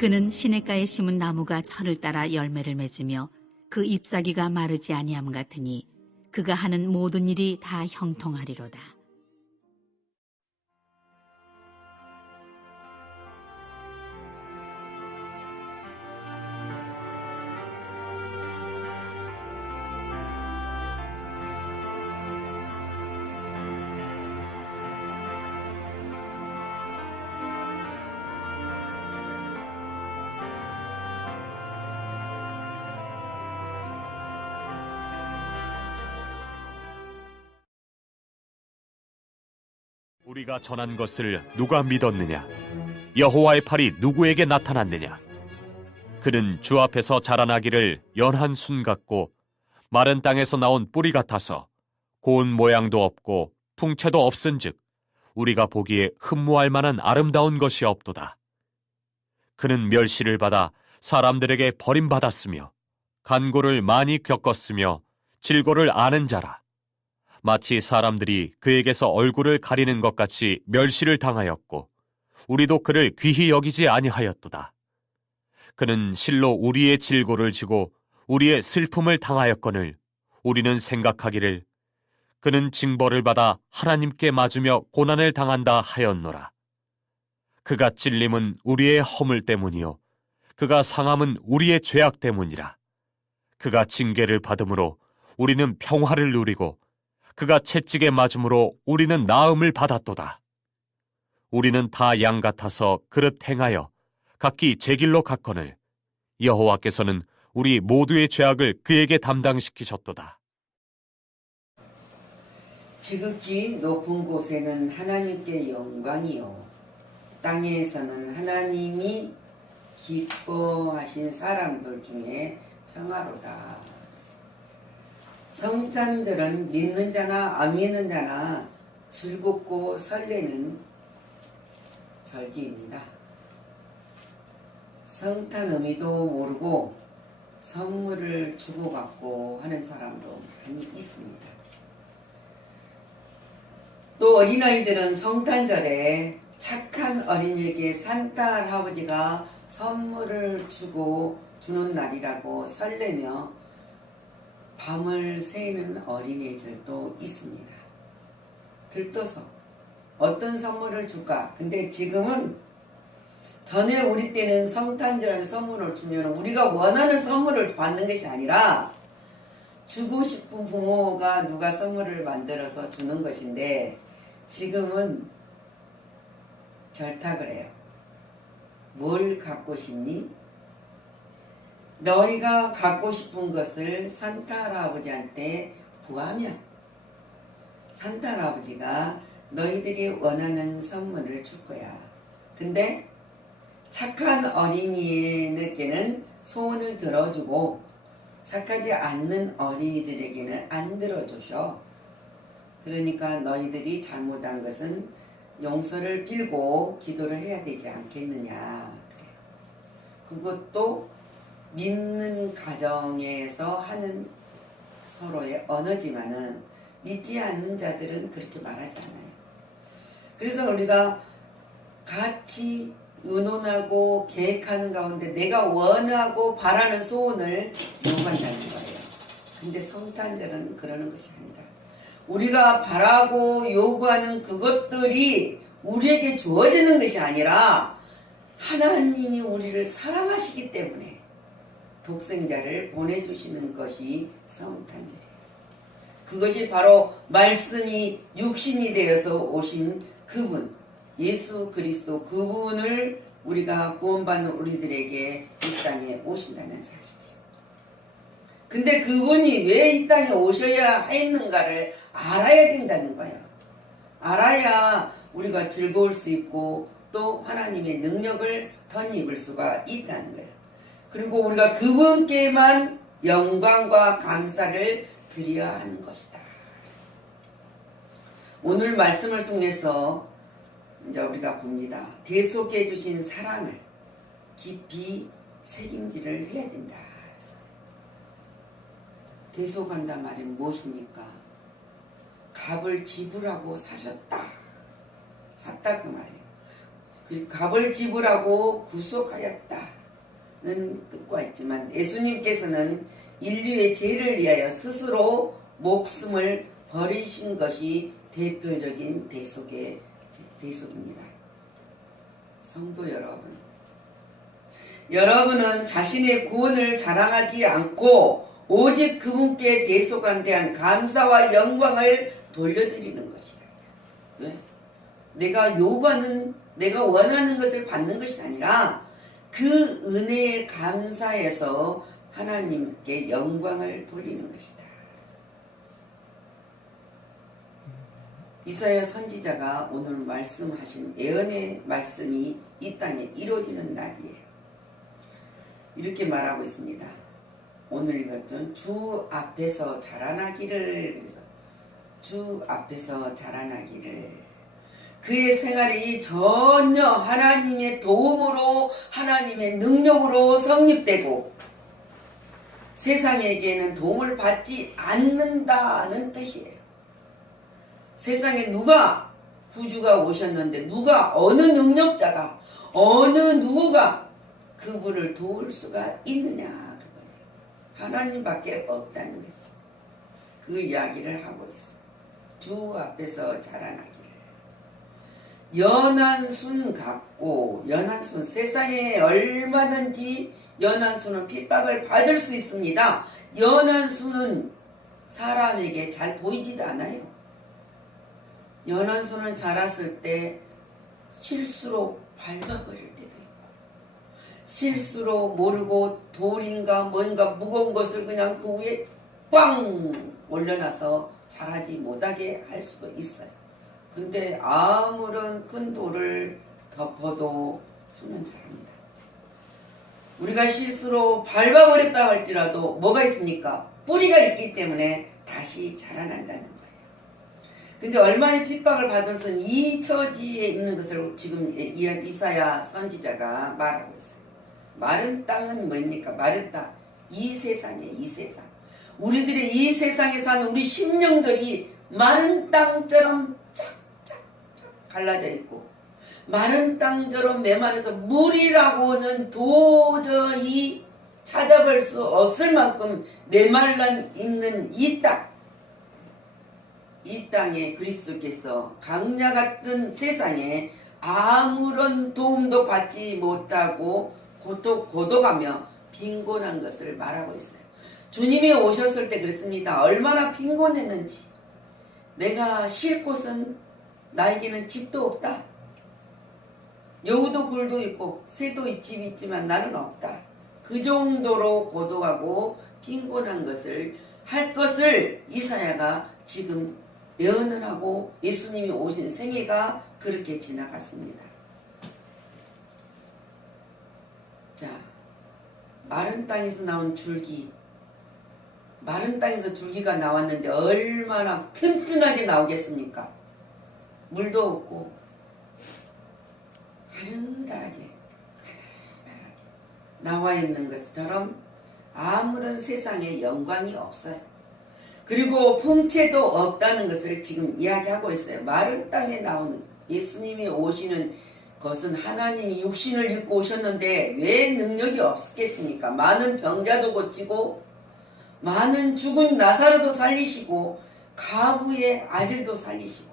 그는 시냇가에 심은 나무가 철을 따라 열매를 맺으며 그 잎사귀가 마르지 아니함 같으니 그가 하는 모든 일이 다 형통하리로다. 우리가 전한 것을 누가 믿었느냐? 여호와의 팔이 누구에게 나타났느냐? 그는 주 앞에서 자라나기를 연한 순 같고 마른 땅에서 나온 뿌리 같아서 고운 모양도 없고 풍채도 없은즉 우리가 보기에 흠모할 만한 아름다운 것이 없도다. 그는 멸시를 받아 사람들에게 버림받았으며 간고를 많이 겪었으며 질고를 아는 자라. 마치 사람들이 그에게서 얼굴을 가리는 것 같이 멸시를 당하였고 우리도 그를 귀히 여기지 아니하였도다. 그는 실로 우리의 질고를 지고 우리의 슬픔을 당하였거늘 우리는 생각하기를 그는 징벌을 받아 하나님께 맞으며 고난을 당한다 하였노라. 그가 찔림은 우리의 허물 때문이요 그가 상함은 우리의 죄악 때문이라. 그가 징계를 받음으로 우리는 평화를 누리고 그가 채찍에 맞음으로 우리는 나음을 받았도다. 우리는 다 양 같아서 그릇 행하여 각기 제 길로 갔거늘 여호와께서는 우리 모두의 죄악을 그에게 담당시키셨도다. 지극히 높은 곳에는 하나님께 영광이요 땅에서는 하나님이 기뻐하신 사람들 중에 평화로다. 성탄절은 믿는 자나 안 믿는 자나 즐겁고 설레는 절기입니다. 성탄 의미도 모르고 선물을 주고받고 하는 사람도 많이 있습니다. 또 어린아이들은 성탄절에 착한 어린이에게 산타 할아버지가 선물을 주는 날이라고 설레며 밤을 새는 어린이들도 있습니다. 들떠서 어떤 선물을 줄까? 근데 지금은 전에 우리 때는 성탄절 선물을 주면 우리가 원하는 선물을 받는 것이 아니라 주고 싶은 부모가 누가 선물을 만들어서 주는 것인데 지금은 결탁을 해요. 뭘 갖고 싶니? 너희가 갖고 싶은 것을 산타 할아버지한테 구하면 산타 할아버지가 너희들이 원하는 선물을 줄 거야. 근데 착한 어린이에게는 소원을 들어주고 착하지 않는 어린이들에게는 안 들어주셔. 그러니까 너희들이 잘못한 것은 용서를 빌고 기도를 해야 되지 않겠느냐. 그래요. 그것도 믿는 가정에서 하는 서로의 언어지만은 믿지 않는 자들은 그렇게 말하지 않아요. 그래서 우리가 같이 의논하고 계획하는 가운데 내가 원하고 바라는 소원을 요구한다는 거예요. 근데 성탄절은 그러는 것이 아니다. 우리가 바라고 요구하는 그것들이 우리에게 주어지는 것이 아니라 하나님이 우리를 사랑하시기 때문에 독생자를 보내주시는 것이 성탄절이에요. 그것이 바로 말씀이 육신이 되어서 오신 그분, 예수 그리스도 그분을 우리가 구원받는 우리들에게 이 땅에 오신다는 사실이에요. 근데 그분이 왜 이 땅에 오셔야 했는가를 알아야 된다는 거예요. 알아야 우리가 즐거울 수 있고 또 하나님의 능력을 덧입을 수가 있다는 거예요. 그리고 우리가 그분께만 영광과 감사를 드려야 하는 것이다. 오늘 말씀을 통해서 이제 우리가 봅니다. 대속해 주신 사랑을 깊이 새김질을 해야 된다. 대속한단 말이 무엇입니까? 값을 지불하고 사셨다. 샀다 그 말이에요. 그 값을 지불하고 구속하였다는 뜻과 있지만 예수님께서는 인류의 죄를 위하여 스스로 목숨을 버리신 것이 대표적인 대속입니다. 성도 여러분, 여러분은 자신의 구원을 자랑하지 않고 오직 그분께 대속한 대한 감사와 영광을 돌려드리는 것이다. 왜? 내가 요구하는, 내가 원하는 것을 받는 것이 아니라 그 은혜에 감사해서 하나님께 영광을 돌리는 것이다. 이사야 선지자가 오늘 말씀하신 예언의 말씀이 이 땅에 이루어지는 날이에요. 이렇게 말하고 있습니다. 오늘 읽었던 주 앞에서 자라나기를, 그래서 주 앞에서 자라나기를, 그의 생활이 전혀 하나님의 도움으로 하나님의 능력으로 성립되고 세상에게는 도움을 받지 않는다는 뜻이에요. 세상에 누가 구주가 오셨는데 누가, 어느 능력자가, 어느 누구가 그분을 도울 수가 있느냐, 그거예요. 하나님밖에 없다는 것이 그 이야기를 하고 있어요. 주 앞에서 자라나기를. 연한 순 같고, 연한 순, 세상에 얼마든지 연한 순은 핍박을 받을 수 있습니다. 연한 순은 사람에게 잘 보이지도 않아요. 연한 순은 자랐을 때 실수로 밟아버릴 때도 있고, 실수로 모르고 돌인가 뭔가 무거운 것을 그냥 그 위에 꽝 올려놔서 자라지 못하게 할 수도 있어요. 근데 아무런 큰 돌을 덮어도 순은 자랍니다. 우리가 실수로 밟아버렸다 할지라도 뭐가 있습니까? 뿌리가 있기 때문에 다시 자라난다는 거예요. 근데 얼마의 핍박을 받았은 이 처지에 있는 것을 지금 이사야 선지자가 말하고 있어요. 마른 땅은 뭡니까? 마른 땅. 이 세상이에요. 이 세상. 우리들의 이 세상에 사는 우리 심령들이 마른 땅처럼 쫙쫙쫙 갈라져 있고, 마른 땅처럼 메마르서 물이라고는 도저히 찾아볼 수 없을 만큼 메말라 있는 이 땅. 이 땅에 그리스도께서 강야 같은 세상에 아무런 도움도 받지 못하고 고독하며 빈곤한 것을 말하고 있어요. 주님이 오셨을 때 그랬습니다. 얼마나 빈곤했는지. 내가 쉴 곳은 나에게는 집도 없다. 여우도 굴도 있고 새도 집이 있지만 나는 없다. 그 정도로 고독하고 빈곤한 것을 할 것을 이사야가 지금 예언을 하고 예수님이 오신 생애가 그렇게 지나갔습니다. 자, 마른 땅에서 나온 줄기, 마른 땅에서 줄기가 나왔는데 얼마나 튼튼하게 나오겠습니까? 물도 없고 가느다랗게 나와 있는 것처럼 아무런 세상에 영광이 없어요. 그리고 풍채도 없다는 것을 지금 이야기하고 있어요. 마른 땅에 나오는 예수님이 오시는 것은 하나님이 육신을 입고 오셨는데 왜 능력이 없겠습니까? 많은 병자도 고치고, 많은 죽은 나사로도 살리시고, 가부의 아들도 살리시고,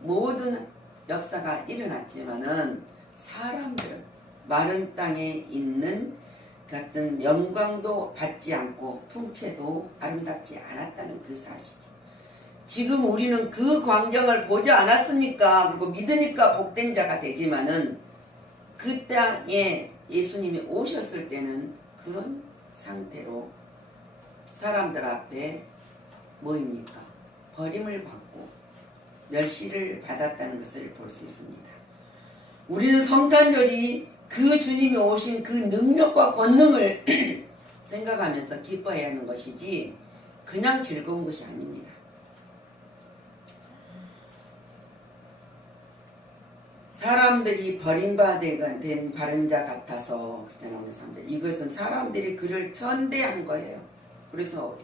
모든 역사가 일어났지만은 사람들은 마른 땅에 있는 같은 영광도 받지 않고 풍채도 아름답지 않았다는 그 사실이지. 지금 우리는 그 광경을 보지 않았습니까? 그리고 믿으니까 복된 자가 되지만은 그 땅에 예수님이 오셨을 때는 그런 상태로 사람들 앞에 뭐입니까? 버림을 받고 멸시를 받았다는 것을 볼 수 있습니다. 우리는 성탄절이 그 주님이 오신 그 능력과 권능을 생각하면서 기뻐해야 하는 것이지 그냥 즐거운 것이 아닙니다. 사람들이 버림받은 바른 자 같아서 이것은 사람들이 그를 천대한 거예요. 그래서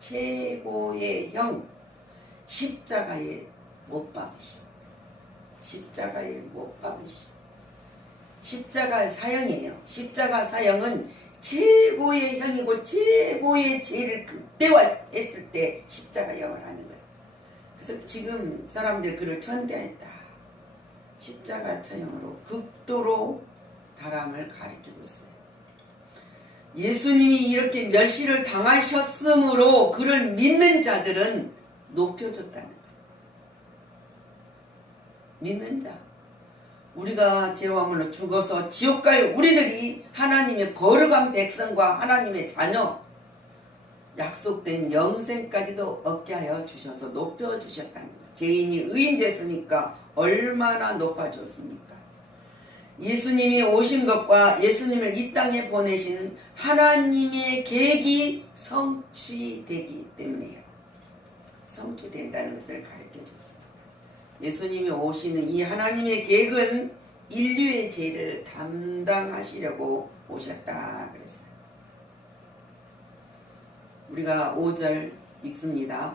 최고의 형 십자가에 못 박으시. 십자가에 못 박으시. 십자가 사형이에요. 십자가 사형은 최고의 형이고 최고의 죄를 극대화했을 때 십자가형을 하는 거예요. 그래서 지금 사람들 그를 천대했다. 십자가 처형으로 극도로 다람을 가리키고 있어요. 예수님이 이렇게 멸시를 당하셨으므로 그를 믿는 자들은 높여줬다는 거예요. 믿는 자. 우리가 죄와 물로 죽어서 지옥 갈 우리들이 하나님의 거룩한 백성과 하나님의 자녀, 약속된 영생까지도 얻게 하여 주셔서 높여주셨다는 거예요. 죄인이 의인 됐으니까 얼마나 높아졌습니까? 예수님이 오신 것과 예수님을 이 땅에 보내신 하나님의 계획이 성취되기 때문이에요. 성취된다는 것을 가르쳐 줬습니다. 예수님이 오시는 이 하나님의 계획은 인류의 죄를 담당하시려고 오셨다 그랬어요. 우리가 5절 읽습니다.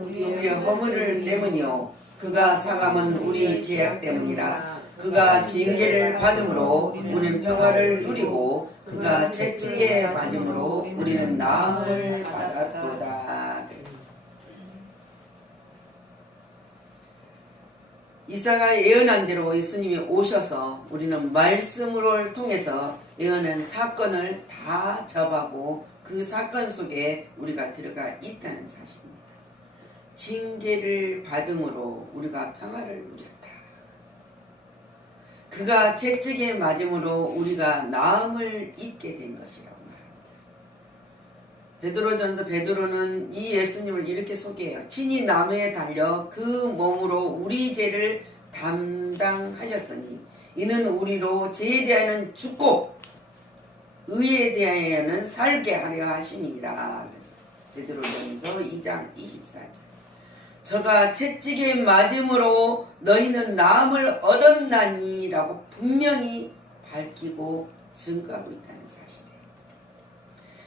우리의 허물을 때문이요 그가 상함은 우리 죄악 때문이라. 그가 징계를 받음으로 우리는 평화를 누리고 그가 채찍에 맞음으로 우리는 나음을 받았도다. 이사가 예언한 대로 예수님이 오셔서 우리는 말씀을 통해서 예언한 사건을 다 접하고 그 사건 속에 우리가 들어가 있다는 사실입니다. 징계를 받음으로 우리가 평화를 누렸다. 그가 채찍에 맞음으로 우리가 나음을 입게 된 것이라고 말합니다. 베드로전서 베드로는 이 예수님을 이렇게 소개해요. 친히 나무에 달려 그 몸으로 우리 죄를 담당하셨으니 이는 우리로 죄에 대하여는 죽고 의에 대하여는 살게 하려 하심이니라. 베드로전서 2장 24절. 저가 채찍에 맞음으로 너희는 나음을 얻었나니 라고 분명히 밝히고 증거하고 있다는 사실이에요.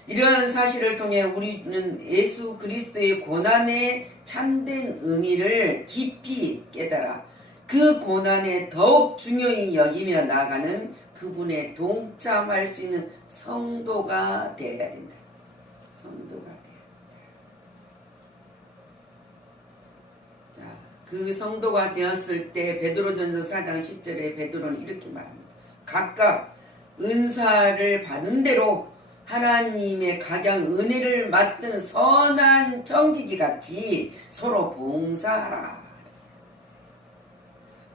이러한 사실을 통해 우리는 예수 그리스도의 고난의 참된 의미를 깊이 깨달아 그 고난에 더욱 중요히 여기며 나아가는 그분에 동참할 수 있는 성도가 되어야 된다. 성도가 되어야 된다. 자, 그 성도가 되었을 때 베드로전서 4장 10절에 베드로는 이렇게 말합니다. 각각 은사를 받은 대로 하나님의 각양 은혜를 맡은 선한 청지기 같이 서로 봉사하라.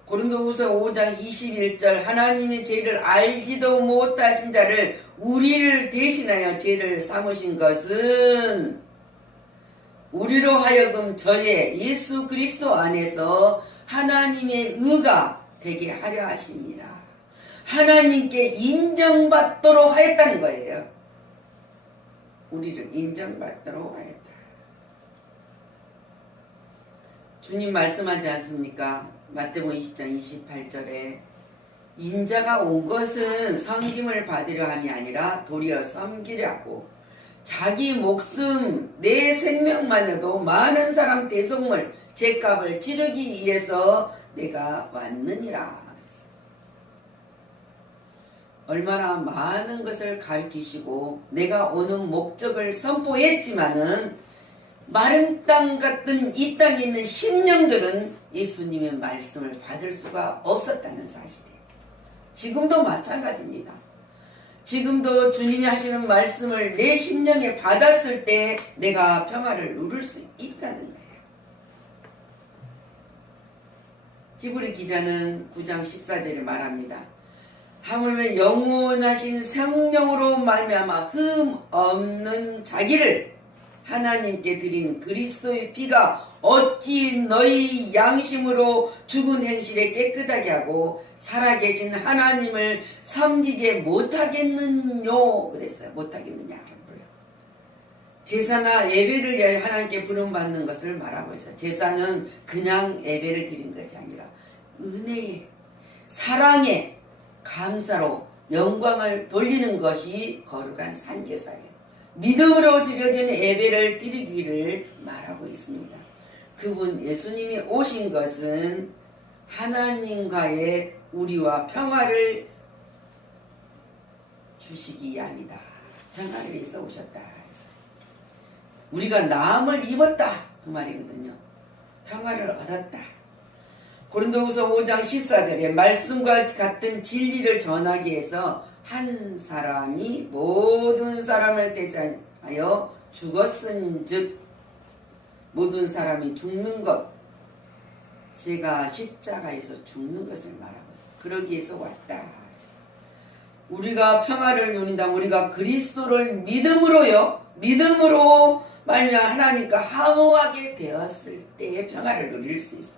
고린도후서 5장 21절 하나님의 죄를 알지도 못하신 자를 우리를 대신하여 죄를 삼으신 것은 우리로 하여금 저의 예수 그리스도 안에서 하나님의 의가 되게 하려 하심이라. 하나님께 인정받도록 하였다는 거예요. 우리를 인정받도록 하였다. 주님 말씀하지 않습니까? 마태복음 20장 28절에 인자가 온 것은 섬김을 받으려 함이 아니라 도리어 섬기려 하고 자기 목숨 내 생명만여도 많은 사람 대속물 죄값을 치르기 위해서 내가 왔느니라. 얼마나 많은 것을 가르치시고 내가 오는 목적을 선포했지만은 마른 땅 같은 이 땅에 있는 심령들은 예수님의 말씀을 받을 수가 없었다는 사실이에요. 지금도 마찬가지입니다. 지금도 주님이 하시는 말씀을 내 심령에 받았을 때 내가 평화를 누릴 수 있다는 거예요. 히브리 기자는 9장 14절에 말합니다. 하물며 영원하신 성령으로 말미암아 흠 없는 자기를 하나님께 드린 그리스도의 피가 어찌 너희 양심으로 죽은 행실에 깨끗하게 하고 살아계신 하나님을 섬기게 못하겠느뇨 그랬어요. 못하겠느냐. 제사나 예배를 위하여 하나님께 부름받는 것을 말하고 있어요. 제사는 그냥 예배를 드린 것이 아니라 은혜에 사랑에 감사로 영광을 돌리는 것이 거룩한 산제사예요. 믿음으로 드려진 예배를 드리기를 말하고 있습니다. 그분 예수님이 오신 것은 하나님과의 우리와 평화를 주시기 위함이다. 평화를 위해서 오셨다. 우리가 나음을 입었다 그 말이거든요. 평화를 얻었다. 고린도후서 5장 14절에 말씀과 같은 진리를 전하기 위해서 한 사람이 모든 사람을 대신하여 죽었은즉 모든 사람이 죽는 것, 제가 십자가에서 죽는 것을 말하고 있어요. 그러기 위해서 왔다. 우리가 평화를 누린다면 우리가 그리스도를 믿음으로 말미암아 하나님과 화목하게 되었을 때의 평화를 누릴 수 있어요.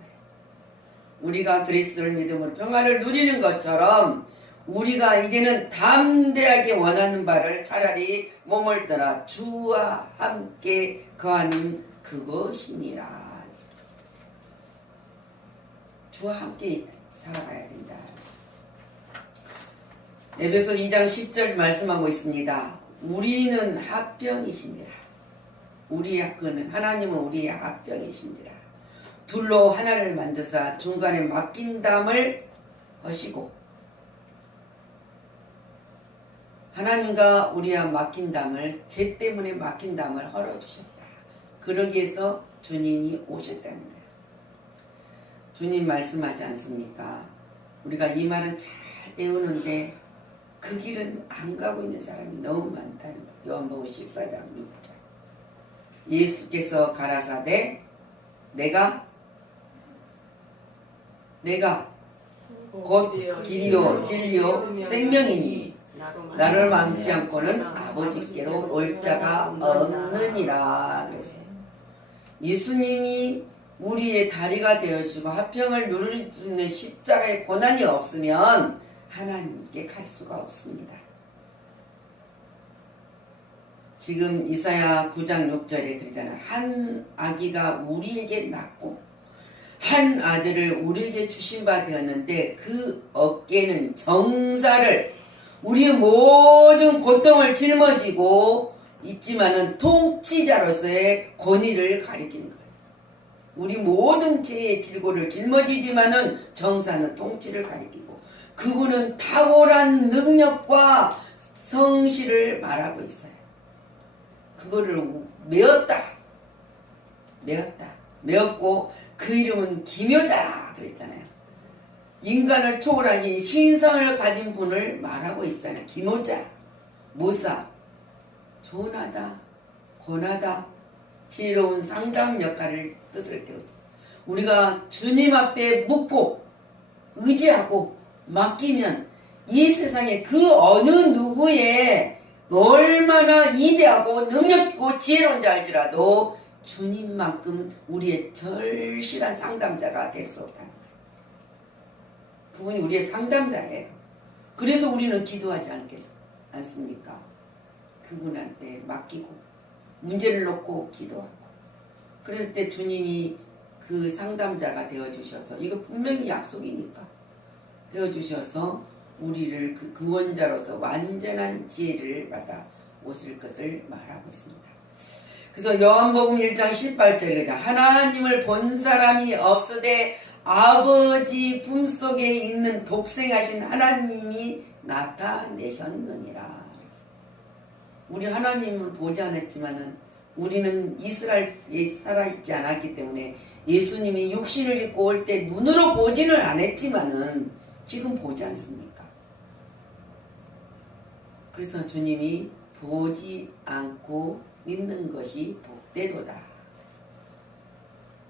우리가 그리스도를 믿음으로 평화를 누리는 것처럼 우리가 이제는 담대하게 원하는 바를 차라리 몸을 떠나 주와 함께 거하는 그것이니라. 주와 함께 살아가야 된다. 에베소 2장 10절 말씀하고 있습니다. 우리는 합병이신지라. 하나님은 우리의 합병이신지라. 둘로 하나를 만드사 중간에 맡긴담을 하시고, 하나님과 우리와 맡긴담을, 죄 때문에 맡긴담을 헐어주셨다. 그러기 위해서 주님이 오셨다는 거예요. 주님 말씀하지 않습니까? 우리가 이 말은 잘 배우는데 그 길은 안 가고 있는 사람이 너무 많다는 거예요. 요한복음 14장 6절. 예수께서 가라사대 내가 곧 길이요 진리요 생명이니 나를 망치 않고는 아버지께로 올 자가 없느니라. 그랬어요. 예수님이 우리의 다리가 되어주고 화평을 누릴 수 있는 십자가의 고난이 없으면 하나님께 갈 수가 없습니다. 지금 이사야 9장 6절에 그러잖아요. 한 아기가 우리에게 낳고 한 아들을 우리에게 주신 바 되었는데 그 어깨는 정사를, 우리의 모든 고통을 짊어지고 있지만은 통치자로서의 권위를 가리키는 거예요. 우리 모든 죄의 질고를 짊어지지만은 정사는 통치를 가리키고, 그분은 탁월한 능력과 성실을 말하고 있어요. 그거를 메었고 그 이름은 기묘자라 그랬잖아요. 인간을 초월하신 신성을 가진 분을 말하고 있잖아요. 기묘자, 모사, 존하다, 권하다, 지혜로운 상담 역할을 뜻을 떼우죠. 우리가 주님 앞에 묻고 의지하고 맡기면 이 세상에 그 어느 누구의 얼마나 이대하고 능력있고 지혜로운 자일지라도 주님만큼 우리의 절실한 상담자가 될 수 없다는 거예요. 그분이 우리의 상담자예요. 그래서 우리는 기도하지 않습니까? 그분한테 맡기고 문제를 놓고 기도하고, 그랬을 때 주님이 그 상담자가 되어주셔서, 이거 분명히 약속이니까 되어주셔서 우리를 그 구원자로서 완전한 지혜를 받아 오실 것을 말하고 있습니다. 그래서 요한복음 1장 18절에 하나님을 본 사람이 없으되 아버지 품속에 있는 독생하신 하나님이 나타내셨느니라. 우리 하나님을 보지 않았지만은 우리는 이스라엘에 살아있지 않았기 때문에 예수님이 육신을 입고 올 때 눈으로 보지는 않았지만은 지금 보지 않습니까? 그래서 주님이 보지 않고 믿는 것이 복되도다.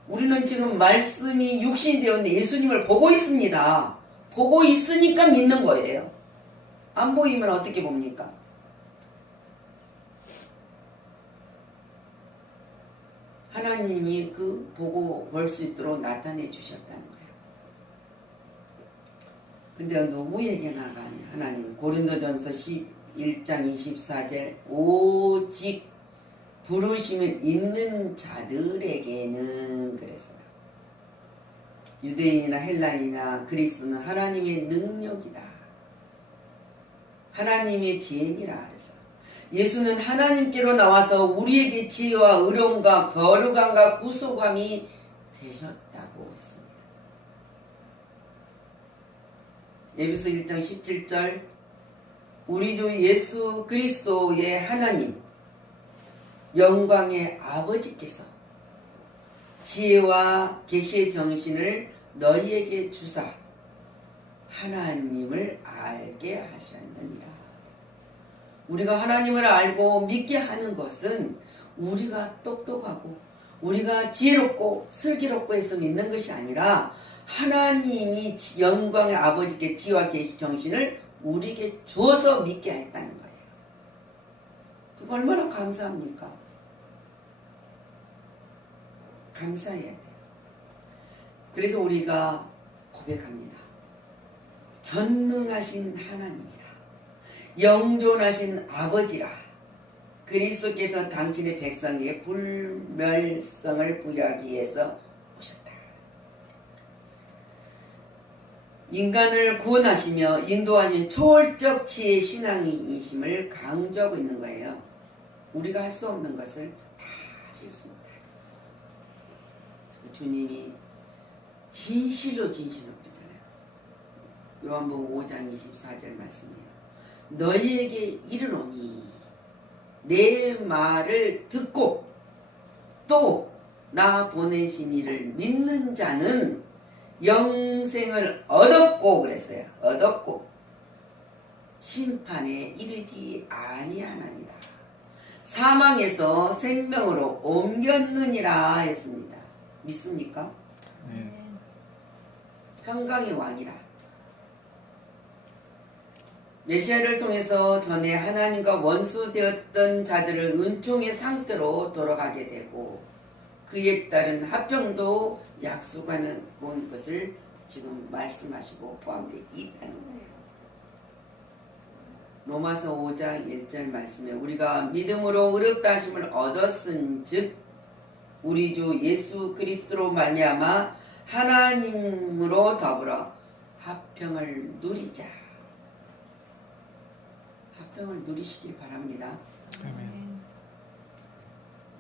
우리는 지금 말씀이 육신이 되었는데 예수님을 보고 있습니다. 보고 있으니까 믿는 거예요. 안 보이면 어떻게 봅니까? 하나님이 그 보고 볼 수 있도록 나타내 주셨다는 거예요. 근데 누구에게 나가냐? 하나님. 고린도전서 11장 24절 오직 부르심을 있는 자들에게는, 그래서요. 유대인이나 헬라인이나 그리스도는 하나님의 능력이다. 하나님의 지혜니라. 그래서 예수는 하나님께로 나와서 우리에게 지혜와 의로움과 거룩함과 구속함이 되셨다고 했습니다. 에베소 1장 17절 우리 주 예수 그리스도의 하나님 영광의 아버지께서 지혜와 계시의 정신을 너희에게 주사 하나님을 알게 하셨느니라. 우리가 하나님을 알고 믿게 하는 것은 우리가 똑똑하고 우리가 지혜롭고 슬기롭고 해서 믿는 것이 아니라 하나님이 영광의 아버지께 지혜와 계시 정신을 우리에게 주어서 믿게 했다는 거예요. 그거 얼마나 감사합니까? 감사해야 돼요. 그래서 우리가 고백합니다. 전능하신 하나님이라 영존하신 아버지라 그리스도께서 당신의 백성에게 불멸성을 부여하기 위해서 오셨다. 인간을 구원하시며 인도하신 초월적 지혜의 신앙이심을 강조하고 있는 거예요. 우리가 할 수 없는 것을 다 하실 수 있다. 주님이 진실로 그러잖아요. 요한복음 5장 24절 말씀이에요. 너희에게 이르노니 내 말을 듣고 또 나 보내신 이를 믿는 자는 영생을 얻었고 그랬어요. 얻었고 심판에 이르지 아니하나니라. 사망에서 생명으로 옮겼느니라 했습니다. 믿습니까? 평강의 왕이라. 메시아를 통해서 전에 하나님과 원수되었던 자들을 은총의 상태로 돌아가게 되고 그에 따른 합병도 약속하는 것을 지금 말씀하시고 포함되어 있다는 거예요. 로마서 5장 1절 말씀에 우리가 믿음으로 의롭다 하심을 얻었은 즉 우리 주 예수 그리스도로 말미암아 하나님으로 더불어 합평을 누리자. 합평을 누리시길 바랍니다.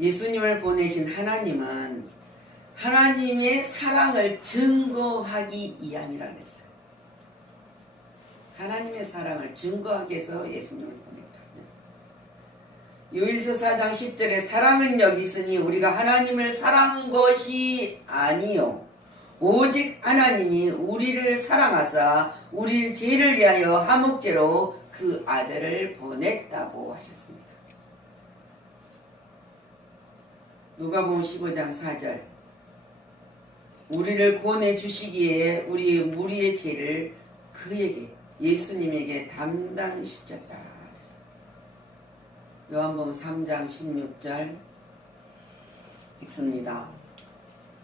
예수님을 보내신 하나님은 하나님의 사랑을 증거하기 위함이라고 했어요. 하나님의 사랑을 증거하기 위해서 예수님을 보냈다. 요일서 4장 10절에 사랑은 여기 있으니 우리가 하나님을 사랑한 것이 아니요 오직 하나님이 우리를 사랑하사 우리를 죄를 위하여 화목제로 그 아들을 보냈다고 하셨습니다. 누가복음 15장 4절 우리를 구원해 주시기에 우리 무리의 죄를 그에게 예수님에게 담당시켰다. 요한복음 3장 16절 읽습니다.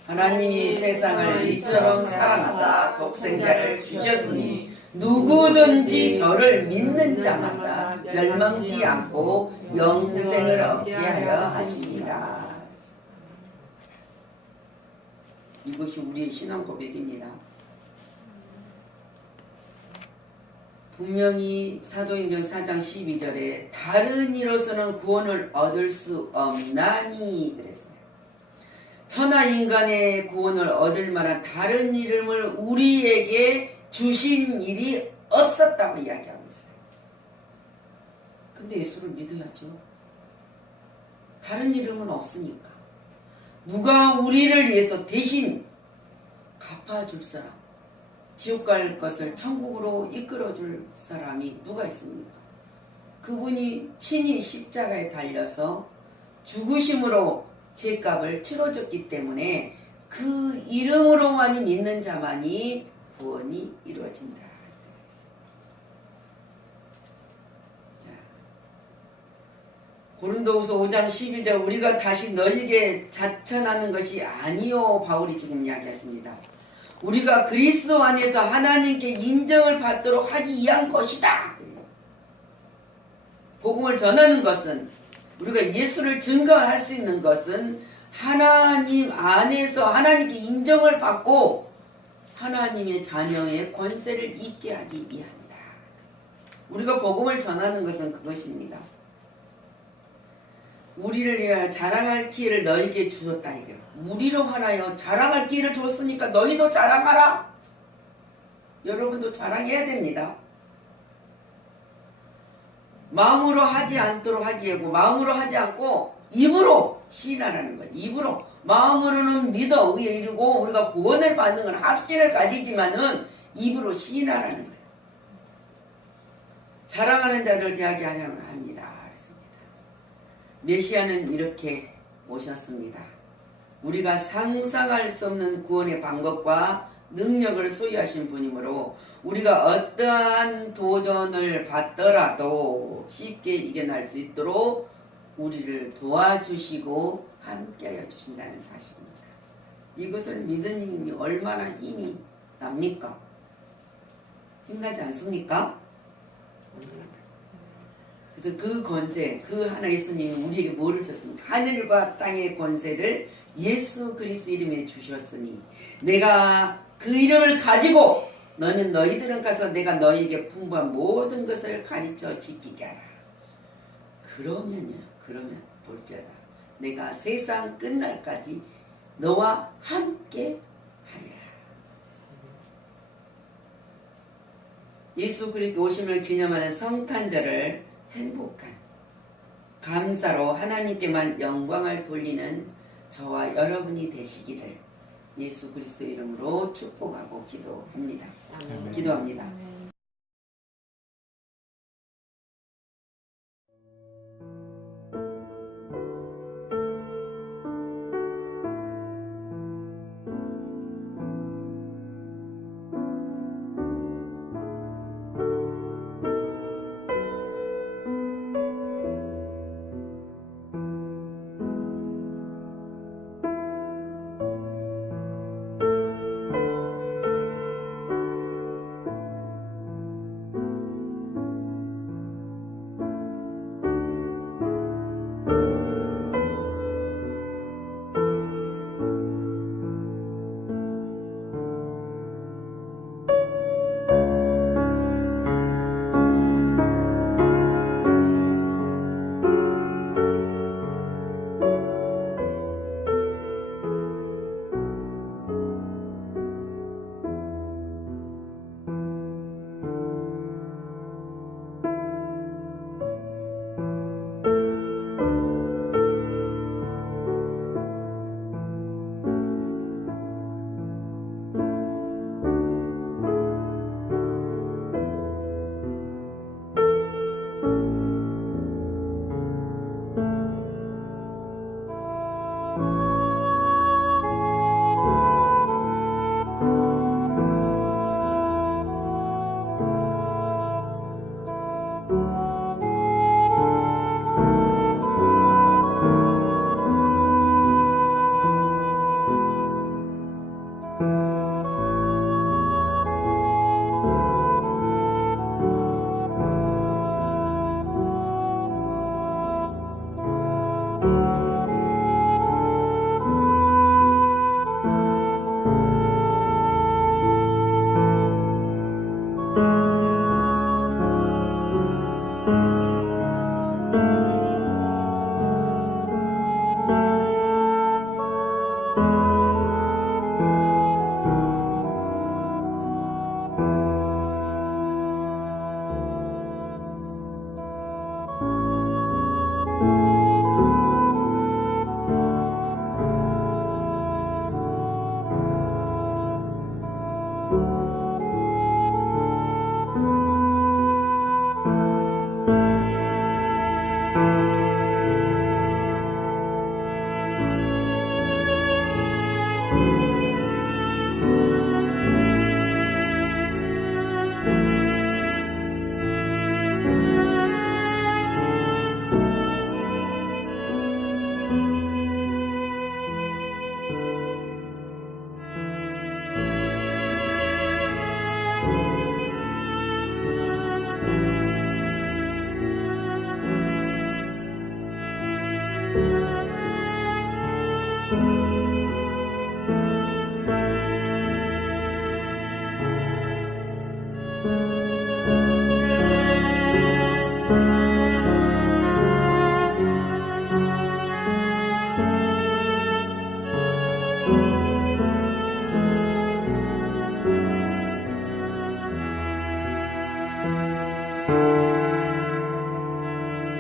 하나님이 세상을 이처럼 사랑하사 독생자를 주셨으니 누구든지 저를 믿는 자마다 멸망치 않고 영생을 얻게 하려 하시니라. 이것이 우리의 신앙 고백입니다. 분명히 사도행전 4장 12절에 다른 이로서는 구원을 얻을 수 없나니 그랬어요. 천하 인간의 구원을 얻을 만한 다른 이름을 우리에게 주신 일이 없었다고 이야기하고 있어요. 근데 예수를 믿어야죠. 다른 이름은 없으니까. 누가 우리를 위해서 대신 갚아줄 사람, 지옥 갈 것을 천국으로 이끌어줄 사람이 누가 있습니까? 그분이 친히 십자가에 달려서 죽으심으로 죄값을 치러줬기 때문에 그 이름으로만이 믿는 자만이 구원이 이루어진다. 고린도후서 5장 12절 우리가 다시 너희에게 자천하는 것이 아니요 바울이 지금 이야기했습니다. 우리가 그리스도 안에서 하나님께 인정을 받도록 하기 위한 것이다. 복음을 전하는 것은 우리가 예수를 증거할 수 있는 것은 하나님 안에서 하나님께 인정을 받고 하나님의 자녀의 권세를 입게 하기 위함이다. 우리가 복음을 전하는 것은 그것입니다. 우리를 위하여 자랑할 기회를 너희에게 주었다 이거요. 우리로 하나여 자랑할 기회를 줬으니까 너희도 자랑하라. 여러분도 자랑해야 됩니다. 마음으로 하지 않도록 하지 하고 마음으로 하지 않고 입으로 시인하라는 거예요. 입으로. 마음으로는 믿어 의에 이르고 우리가 구원을 받는 건 확신을 가지지만은 입으로 시인하라는 거예요. 자랑하는 자들 대하게 하냐면 합니다. 그랬습니다. 메시아는 이렇게 오셨습니다. 우리가 상상할 수 없는 구원의 방법과 능력을 소유하신 분이므로 우리가 어떠한 도전을 받더라도 쉽게 이겨낼 수 있도록 우리를 도와주시고 함께하여 주신다는 사실입니다. 이것을 믿으니 얼마나 힘이 납니까? 힘나지 않습니까? 그래서 그 권세, 그 하나 예수님이 우리에게 뭐를 줬습니까? 하늘과 땅의 권세를 예수 그리스도 이름에 주셨으니 내가 그 이름을 가지고 너희들은 가서 내가 너희에게 풍부한 모든 것을 가르쳐 지키게 하라. 그러면 볼지어다 내가 세상 끝날까지 너와 함께 하리라. 예수 그리스도 오심을 기념하는 성탄절을 행복한 감사로 하나님께만 영광을 돌리는 저와 여러분이 되시기를 예수 그리스도 이름으로 축복하고 기도합니다. 기도합니다.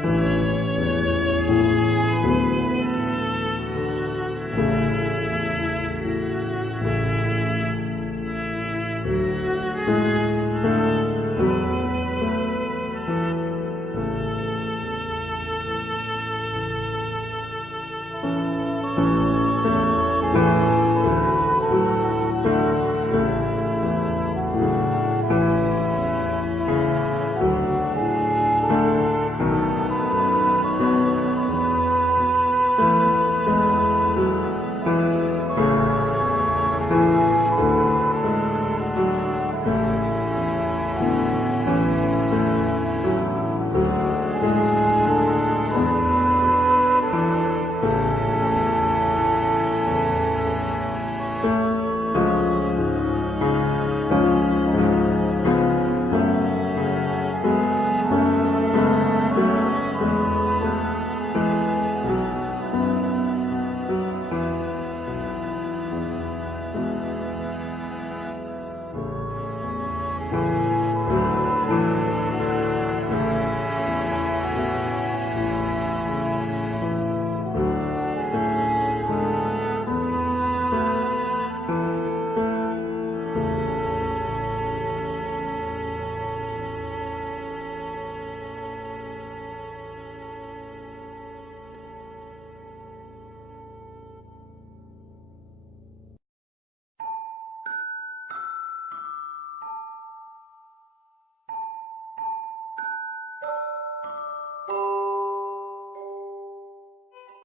있습니다.